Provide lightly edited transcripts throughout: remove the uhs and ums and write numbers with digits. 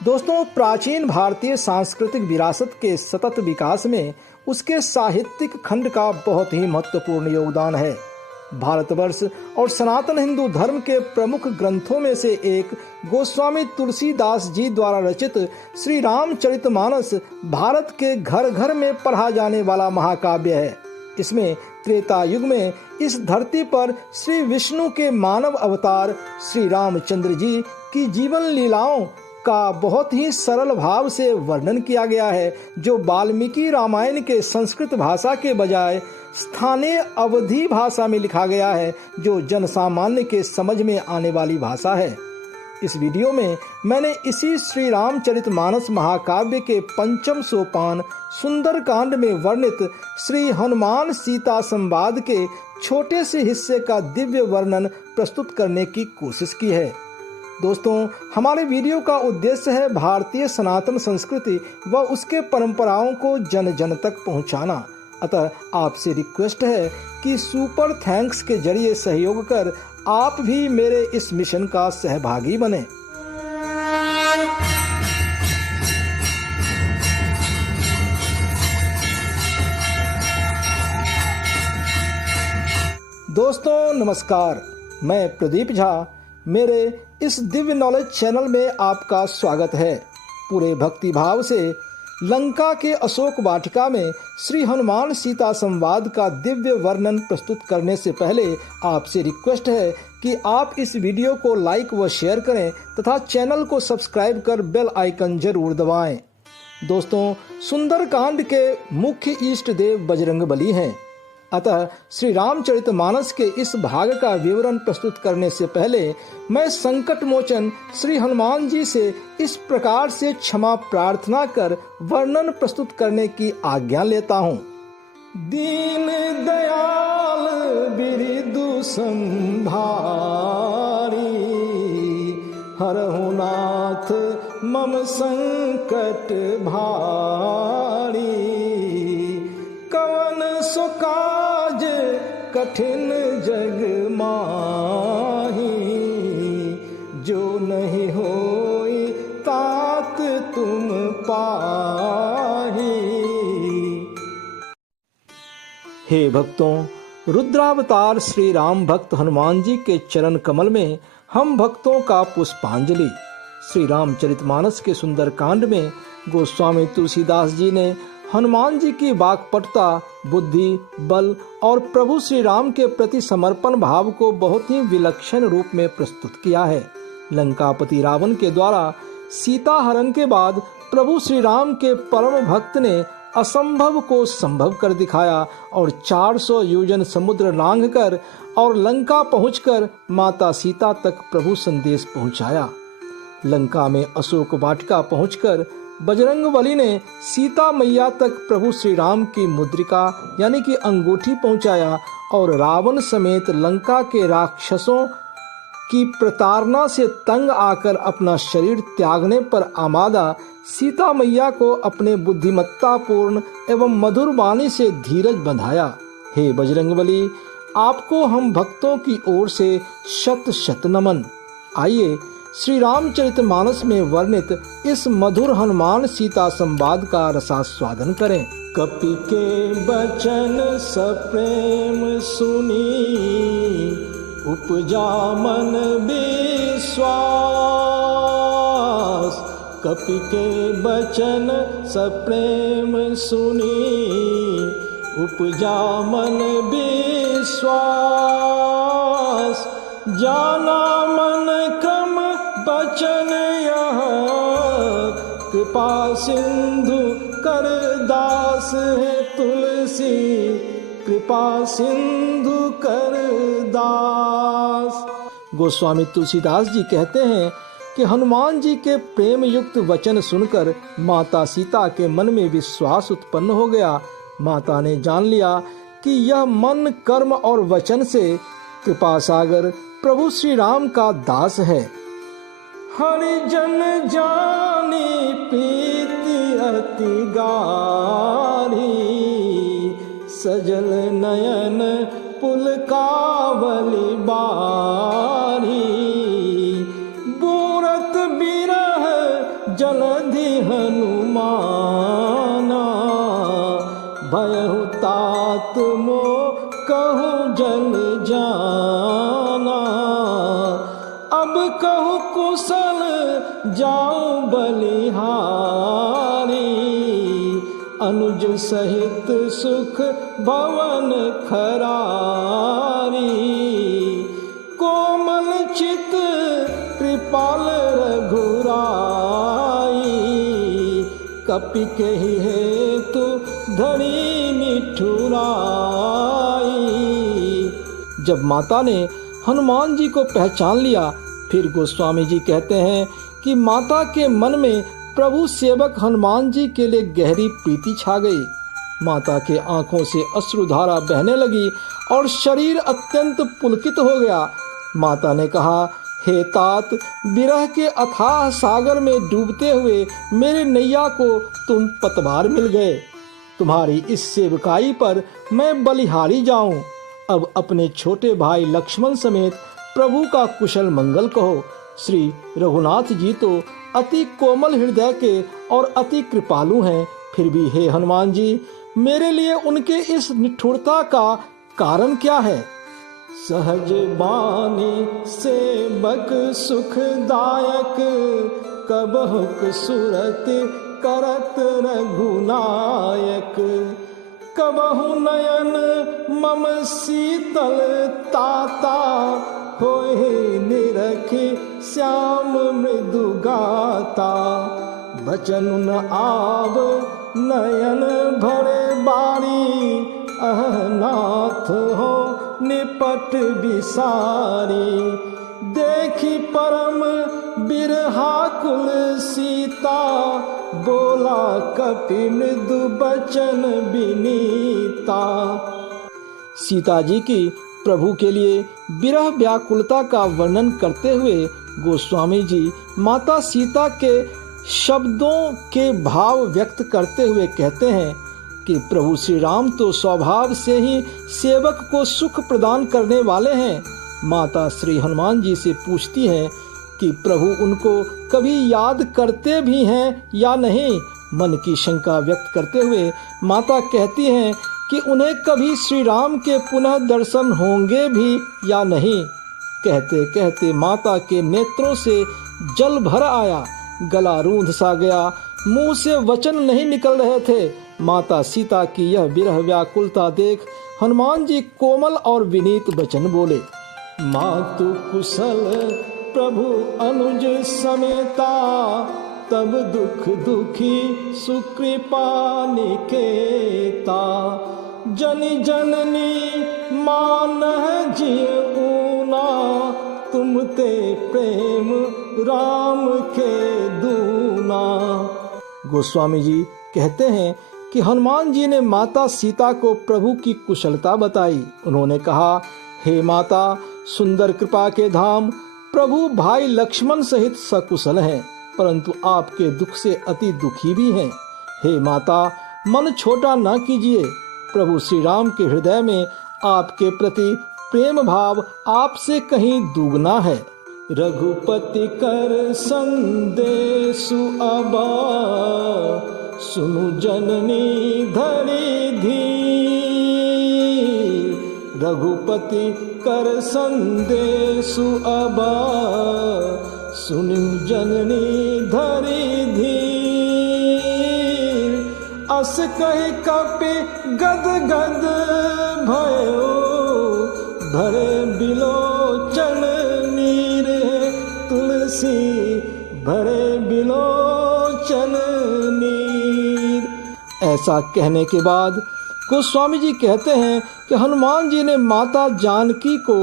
दोस्तों, प्राचीन भारतीय सांस्कृतिक विरासत के सतत विकास में उसके साहित्यिक खंड का बहुत ही महत्वपूर्ण योगदान है। भारतवर्ष और सनातन हिंदू धर्म के प्रमुख ग्रंथों में से एक गोस्वामी तुलसीदास जी द्वारा रचित श्री रामचरितमानस भारत के घर घर में पढ़ा जाने वाला महाकाव्य है। इसमें त्रेता युग में इस धरती पर श्री विष्णु के मानव अवतार श्री रामचंद्र जी की जीवन लीलाओं का बहुत ही सरल भाव से वर्णन किया गया है, जो वाल्मीकि रामायण के संस्कृत भाषा के बजाय स्थानीय अवधी भाषा में लिखा गया है, जो जन सामान्य के समझ में आने वाली भाषा है। इस वीडियो में मैंने इसी श्री रामचरितमानस महाकाव्य के पंचम सोपान सुंदरकांड में वर्णित श्री हनुमान सीता संवाद के छोटे से हिस्से का दिव्य वर्णन प्रस्तुत करने की कोशिश की है। दोस्तों, हमारे वीडियो का उद्देश्य है भारतीय सनातन संस्कृति व उसके परंपराओं को जन जन तक पहुंचाना। अतः आपसे रिक्वेस्ट है कि सुपर थैंक्स के जरिए सहयोग कर आप भी मेरे इस मिशन का सहभागी बने। दोस्तों नमस्कार, मैं प्रदीप झा। मेरे इस दिव्य नॉलेज चैनल में आपका स्वागत है। पूरे भक्ति भाव से लंका के अशोक वाटिका में श्री हनुमान सीता संवाद का दिव्य वर्णन प्रस्तुत करने से पहले आपसे रिक्वेस्ट है कि आप इस वीडियो को लाइक व शेयर करें तथा चैनल को सब्सक्राइब कर बेल आइकन जरूर दबाएं। दोस्तों, सुंदरकांड के मुख्य इष्ट देव बजरंगबली हैं। अतः श्री रामचरितमानस के इस भाग का विवरण प्रस्तुत करने से पहले मैं संकट मोचन श्री हनुमान जी से इस प्रकार से क्षमा प्रार्थना कर वर्णन प्रस्तुत करने की आज्ञा लेता हूँ। दीन दयाल बिरदु संभारी, हरहु नाथ मम संकट भारी, कवन सुकाज कठिन जग माही, जो नहीं होई तात तुम पाही। हे भक्तों, रुद्रावतार श्री राम भक्त हनुमान जी के चरण कमल में हम भक्तों का पुष्पांजलि। श्री रामचरितमानस के सुंदरकांड में गोस्वामी तुलसीदास जी ने हनुमान जी की वाक्पटुता, बुद्धि, बल और प्रभु श्री राम के प्रति समर्पण भाव को बहुत ही विलक्षण रूप में प्रस्तुत किया है। लंकापति रावण के द्वारा सीता हरण के बाद प्रभु श्री राम के परम भक्त ने असंभव को संभव कर दिखाया और 400 योजन समुद्र लांघकर और लंका पहुंचकर माता सीता तक प्रभु संदेश पहुंचाया। लंका में अशोक वाटिका पहुंचकर बजरंगबली ने सीता मैया तक प्रभु श्री राम की मुद्रिका यानी कि अंगूठी पहुंचाया और रावण समेत लंका के राक्षसों की प्रताड़ना से तंग आकर अपना शरीर त्यागने पर आमादा सीता मैया को अपने बुद्धिमत्तापूर्ण एवं मधुर वाणी से धीरज बंधाया। हे बजरंगबली, आपको हम भक्तों की ओर से शत शत नमन। आइए श्री रामचरितमानस में वर्णित इस मधुर हनुमान सीता संवाद का रसास्वादन करें। कपि के बचन सप्रेम सुनी, उपजा मन विश्वास। कपि के बचन सप्रेम सुनी, उपजा मन विश्वास। जाना मन कम बचन यहाँ, कृपा सिंधु कर दास है तुलसी, कृपा सिंधु कर दास। गोस्वामी तुलसीदास जी कहते हैं कि हनुमान जी के प्रेम युक्त वचन सुनकर माता सीता के मन में विश्वास उत्पन्न हो गया। माता ने जान लिया कि यह मन, कर्म और वचन से कृपा सागर प्रभु श्री राम का दास है। हरिजन जानी प्रीति अति गारी, सजल नयन पुलकावली बारी। बूरत बिरह जलधि हनुमाना, भयहु तात मो कहु जल जाना। अब कहु कुशल जाऊं बलिहारी, अनुज सहित सुख भवन खरारी। कोमल चित कृपाल रघुराई, कपि कहि हेतु धनी निठुराई। जब माता ने हनुमान जी को पहचान लिया, फिर गोस्वामी जी कहते हैं कि माता के मन में प्रभु सेवक हनुमान जी के लिए गहरी प्रीति छा गई। माता के आंखों से अश्रुधारा बहने लगी और शरीर अत्यंत पुलकित हो गया। माता ने कहा, हे तात, विरह के अथाह सागर में डूबते हुए मेरे नैया को तुम पतवार मिल गए। तुम्हारी इस सेवकाई पर मैं बलिहारी जाऊं। अब अपने छोटे भाई लक्ष्मण समेत प्रभु का कुशल मंगल कहो। श्री रघुनाथ जी तो अति कोमल हृदय के और अति कृपालु हैं, फिर भी हे हनुमान जी, मेरे लिए उनके इस निठुरता का कारण क्या है? सहज बानी सेवक सुखदायक, कबहुक सुरत करत रघुनायक। कबहु नयन मम शीतल ताता, होए निरखि श्याम मृदु गाता। बचन न आव नयन भरे बारी, अहनाथ हो निपट बिसारी। देखी परम बिरहाकुल सीता, बोला कपि मृदु बचन बिनीता। सीता जी की प्रभु के लिए विरह व्याकुलता का वर्णन करते हुए गोस्वामी जी माता सीता के शब्दों के भाव व्यक्त करते हुए कहते हैं कि प्रभु श्री राम तो स्वभाव से ही सेवक को सुख प्रदान करने वाले हैं। माता श्री हनुमान जी से पूछती हैं कि प्रभु उनको कभी याद करते भी हैं या नहीं। मन की शंका व्यक्त करते हुए माता कहती हैं कि उन्हें कभी श्री राम के पुनः दर्शन होंगे भी या नहीं। कहते कहते माता के नेत्रों से जल भर आया, गला रूंध सा गया, मुंह से वचन नहीं निकल रहे थे। माता सीता की यह विरह व्याकुलता देख हनुमान जी कोमल और विनीत वचन बोले। मातु कुशल प्रभु अनुज समेता, तब दुख दुखी सुकृपा निकेता। जनि जननी मान जीऊना, तुम ते प्रेम राम के दूना। गोस्वामी जी कहते हैं कि हनुमान जी ने माता सीता को प्रभु की कुशलता बताई। उन्होंने कहा, हे माता, सुंदर कृपा के धाम प्रभु भाई लक्ष्मण सहित सकुशल हैं, परंतु आपके दुख से अति दुखी भी हैं। हे माता, मन छोटा न कीजिए। प्रभु श्री राम के हृदय में आपके प्रति प्रेम भाव आपसे कहीं दुगना है। रघुपति कर संदेशु अबा, सुनु जननी धरि धीर। रघुपति कर संदेशु अबा, सुनु जननी धरि धीर। अस कहि कपि गद गद भयो, भरे बिलोचन नीर। तुलसी भरे बिलोचन नीर। ऐसा कहने के बाद गोस्वामी जी कहते हैं कि हनुमान जी ने माता जानकी को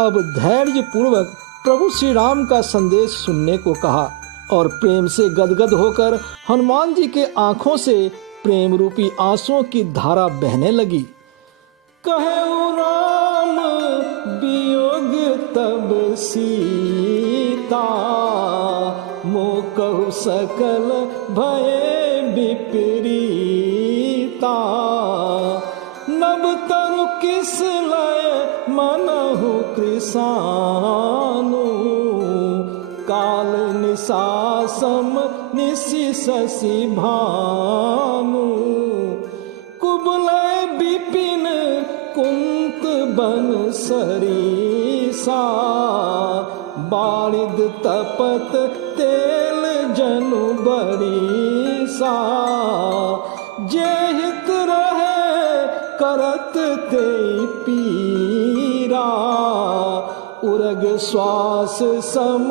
अब धैर्य पूर्वक प्रभु श्री राम का संदेश सुनने को कहा और प्रेम से गदगद होकर हनुमान जी के आंखों से प्रेम रूपी आंसुओं की धारा बहने लगी। कहे राम वियोग तब सीता, मोह कहु सकल भय विपरीता। नब तरु किस लय मनहु कृसानु, काल सासम निशि शशि भानु, कुबलय विपिन कुंत बन सरीसा, बारिद तपत तेल जनु बरीसा, जे हित रहे करत ते पीरा, उरग श्वास सम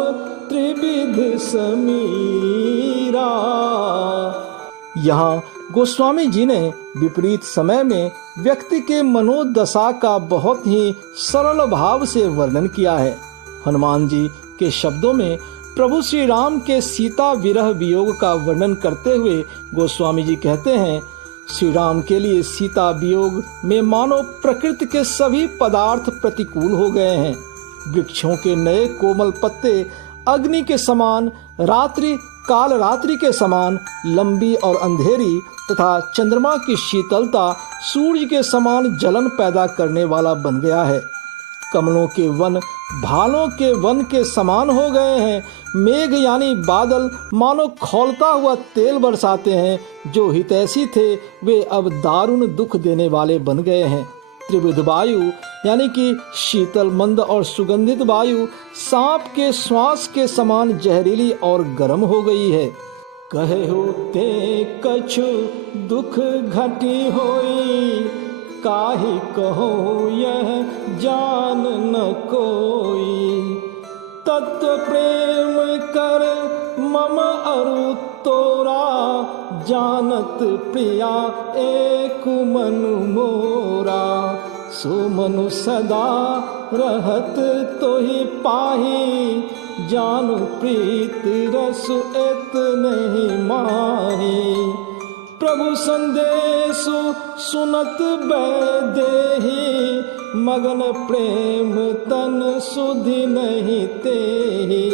त्रिविध समीरा। यहाँ गोस्वामी जी ने विपरीत समय में व्यक्ति के मनोदशा का बहुत ही सरल भाव से वर्णन किया है। हनुमान जी के शब्दों में प्रभु श्री राम के सीता विरह वियोग का वर्णन करते हुए गोस्वामी जी कहते हैं, श्री राम के लिए सीता वियोग में मानो प्रकृति के सभी पदार्थ प्रतिकूल हो गए हैं। वृक्षों के नए कोमल पत्ते अग्नि के समान, रात्रि काल रात्रि के समान लंबी और अंधेरी तथा चंद्रमा की शीतलता सूर्य के समान जलन पैदा करने वाला बन गया है। कमलों के वन भालों के वन के समान हो गए हैं। मेघ यानी बादल मानो खौलता हुआ तेल बरसाते हैं। जो हितैषी थे वे अब दारुण दुख देने वाले बन गए हैं। त्रिविध वायु यानी कि शीतल मंद और सुगंधित वायु सांप के श्वास के समान जहरीली और गर्म हो गई है। कहे होते कछु दुख घटी होई, काहि कहो यह जान न कोई। तत्व प्रेम कर मम अरु तोरा, जानत प्रिया एक मनु मोरा। सो मनु सदा रहत तोहि पाही, जानु प्रीत रस एत नहीं माही। प्रभु संदेशु सुनत बैदेही, मगन प्रेम तन सुधि नहीं तेही।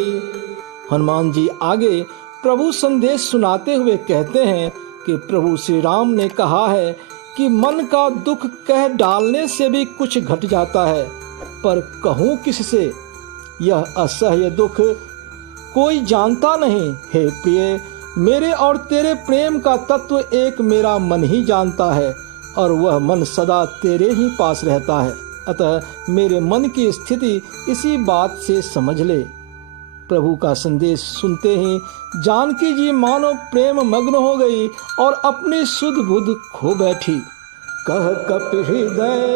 हनुमान जी आगे प्रभु संदेश सुनाते हुए कहते हैं कि प्रभु श्री राम ने कहा है कि मन का दुख कह डालने से भी कुछ घट जाता है, पर कहूँ किससे यह असह्य दुख कोई जानता नहीं। हे प्रिय, मेरे और तेरे प्रेम का तत्व एक मेरा मन ही जानता है और वह मन सदा तेरे ही पास रहता है। अतः मेरे मन की स्थिति इसी बात से समझ ले। प्रभु का संदेश सुनते ही जानकी जी मानो प्रेम मग्न हो गई और अपनी सुध बुध खो बैठी। कह कपि हृदय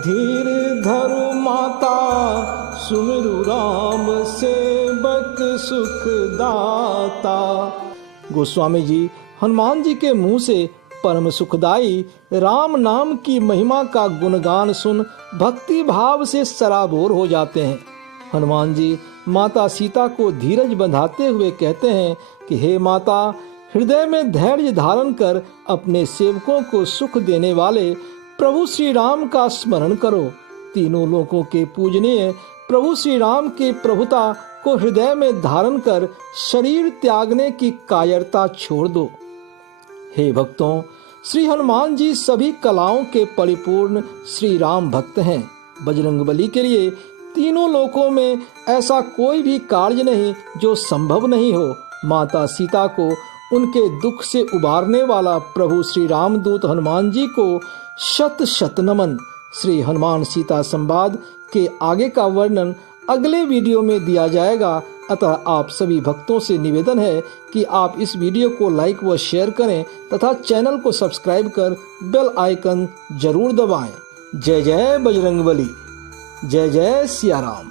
धीर धरु माता, सुमिरु राम सेवक सुख दाता। गोस्वामी जी हनुमान जी के मुंह से परम सुखदाई राम नाम की महिमा का गुणगान सुन भक्ति भाव से सराबोर हो जाते हैं। हनुमान जी माता सीता को धीरज बंधाते हुए कहते हैं कि हे माता, हृदय में धैर्य धारण कर अपने सेवकों को सुख देने वाले प्रभु श्री राम का स्मरण करो। तीनों लोकों के पूजनीय प्रभु श्री राम की प्रभुता को हृदय में धारण कर शरीर त्यागने की कायरता छोड़ दो। हे भक्तों, श्री हनुमान जी सभी कलाओं के परिपूर्ण श्री राम भक्त हैं। बजरंगबली के लिए तीनों लोकों में ऐसा कोई भी कार्य नहीं जो संभव नहीं हो। माता सीता को उनके दुख से उबारने वाला प्रभु श्री रामदूत हनुमान जी को शत शत नमन। श्री हनुमान सीता संवाद के आगे का वर्णन अगले वीडियो में दिया जाएगा। अतः आप सभी भक्तों से निवेदन है कि आप इस वीडियो को लाइक व शेयर करें तथा चैनल को सब्सक्राइब कर बेल आइकन जरूर दबाएं। जय जय बजरंगबली, जय जय सिया राम।